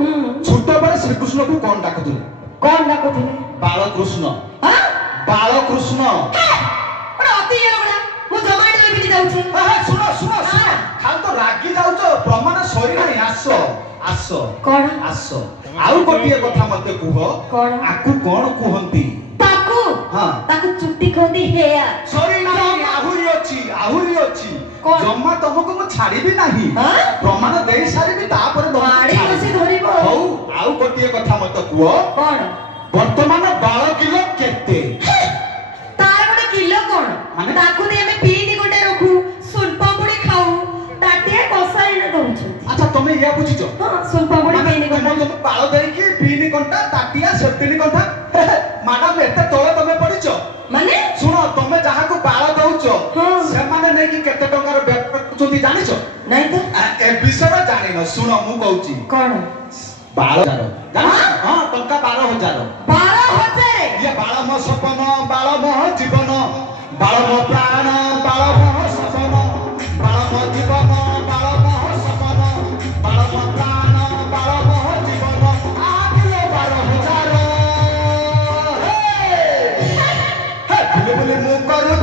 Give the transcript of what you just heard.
छोट बड़े श्रीकृष्ण को कौन डाकुଥିଲେ? कौन डाकुଥିଲେ? बालकृष्ण। हां बालकृष्ण। अरे अति येडा मु जमाडे बिटी जाउछी। सुनो सुनो सुनो खाल तो रागी जाउछ प्रमाण सरी नाही आसो आसो कोन आसो आउ गोटिए कथा मते कुह कोन आकु कोन कुहंती? ताकू हां ताकू चुट्टी खोदी हेया सरी नाही आहुरी अछि जम्मा तुमको मु छाड़ी भी नाही प्रमाण देई सारी भी तापर माडी बसी धरिबो हौ आउ गोटिए कथा मते कुह कोन वर्तमान 12 किलो केते? तार गोटे किलो कोन माने ताकू दे हमें पीनी गोटे रखू सुनपामुड़ी खाऊ ताटिया कसाई न दउछ। अच्छा तुम या बुझिजो? हां सुनपामुड़ी पीनी कोन तुम बाळ देई की पीनी कोनटा ताटिया सेफ्टी कोनटा मैडम एते तोळे तमे पडिचो माने सुनो तुम जहा को बाळ दउचो से माने नै कि केते टंकार बेट चोदी जानिचो? नै तो ए विषय जानिनो सुनो मु कहूची कोन 12000 जान हां टंका 12000 12000 ये बाळ मो सपन बाळ मो जीवन बाळ मो प्राण बाळ मो सपन बाळ मो जीवन बाळ मो सपन बाळ मो प्राण बाळ मो जीवन आकिलो 12000 हे हे बुले बुले मु करू